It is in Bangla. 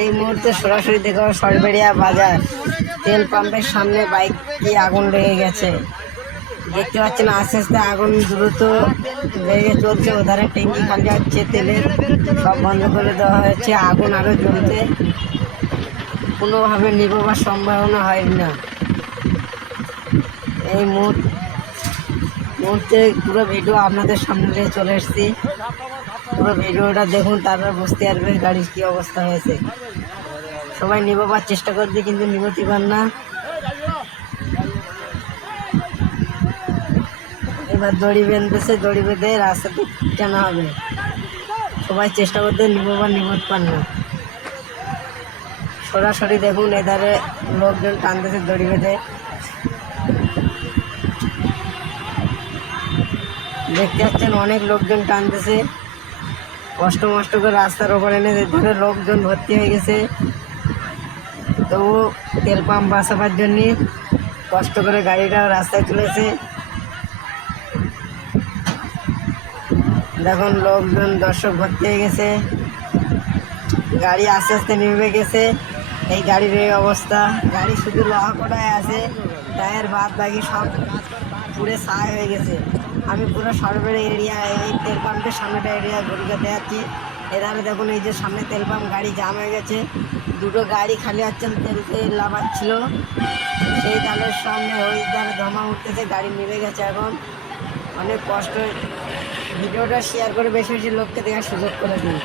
এই মুহূর্তে সরাসরি দেখো সরবেড়িয়া বাজার তেল পাম্পের সামনে বাইক দিয়ে আগুন লেগে গেছে। দেখতে পাচ্ছেন আস্তে আস্তে আগুন দ্রুত লেগে চলছে। ওধারে ট্যাঙ্কি খালি হচ্ছে, তেলের সব বন্ধ করে দেওয়া হয়েছে। আগুন আরও জ্বলতে কোনোভাবে নিভবার সম্ভাবনা হয় না এই মুহূর্তে মুহূর্তে পুরো ভিডিও আপনাদের সামনে দিয়ে চলে এসেছি। পুরো ভিডিওটা দেখুন, তারপর বুঝতে পারবে গাড়ির কী অবস্থা হয়েছে। সবাই নিভবার চেষ্টা করছে কিন্তু নিভতে পার না। এবার দড়ি বেঁধেছে, দড়ি বেঁধে রাস্তাতে টানা হবে। সবাই চেষ্টা করতে নিভবার নিভত পার না। সরাসরি দেখুন, এধারে লোকজন টানতেছে দড়ি বেঁধে। দেখতে পাচ্ছেন অনেক লোকজন টানতেছে। কষ্ট মষ্ট করে রাস্তার ওপর এনে ধরে লোকজন ভর্তি হয়ে গেছে। তবু তেল পাম্প বাঁচাবার জন্যে কষ্ট করে গাড়িটা রাস্তায় তুলেছে। দেখুন, লোকজন দর্শক ভর্তি হয়ে গেছে। গাড়ি আস্তে আস্তে নেমে গেছে। এই গাড়ির এই অবস্থা। গাড়ি শুধু লোহা কটায় আছে। টায়ার, বাদ বাকি সব পুরে ছাই হয়ে গেছে। আমি পুরো সরবের এরিয়া এই তেল পাম্পের সামনেটা এরিয়া ঘুরিয়ে দেখাচ্ছি। এধারে দেখুন এই যে সামনে তেল পাম্প, গাড়ি জাম হয়ে গেছে। দুটো গাড়ি খালি হচ্ছে তেল তেল লাভাচ্ছিল সেই দালের সামনে ওই ধারে ধমা উঠতেছে, গাড়ি নেমে গেছে এখন। অনেক কষ্ট। ভিডিওটা শেয়ার করে বেশি বেশি লোককে দেখার সুযোগ করে দিন।